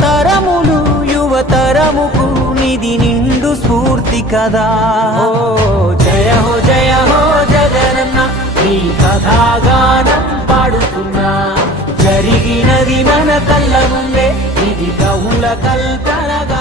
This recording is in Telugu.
తరములు యువతరముకు నిధి నిండు స్ఫూర్తి కదా. ఓ జయ హో జయ హో జగనన్న నీ కథాగానం పాడుతున్నా. జరిగినది మన కళ్ళ ముందే ఇది కవుల కల్పనగా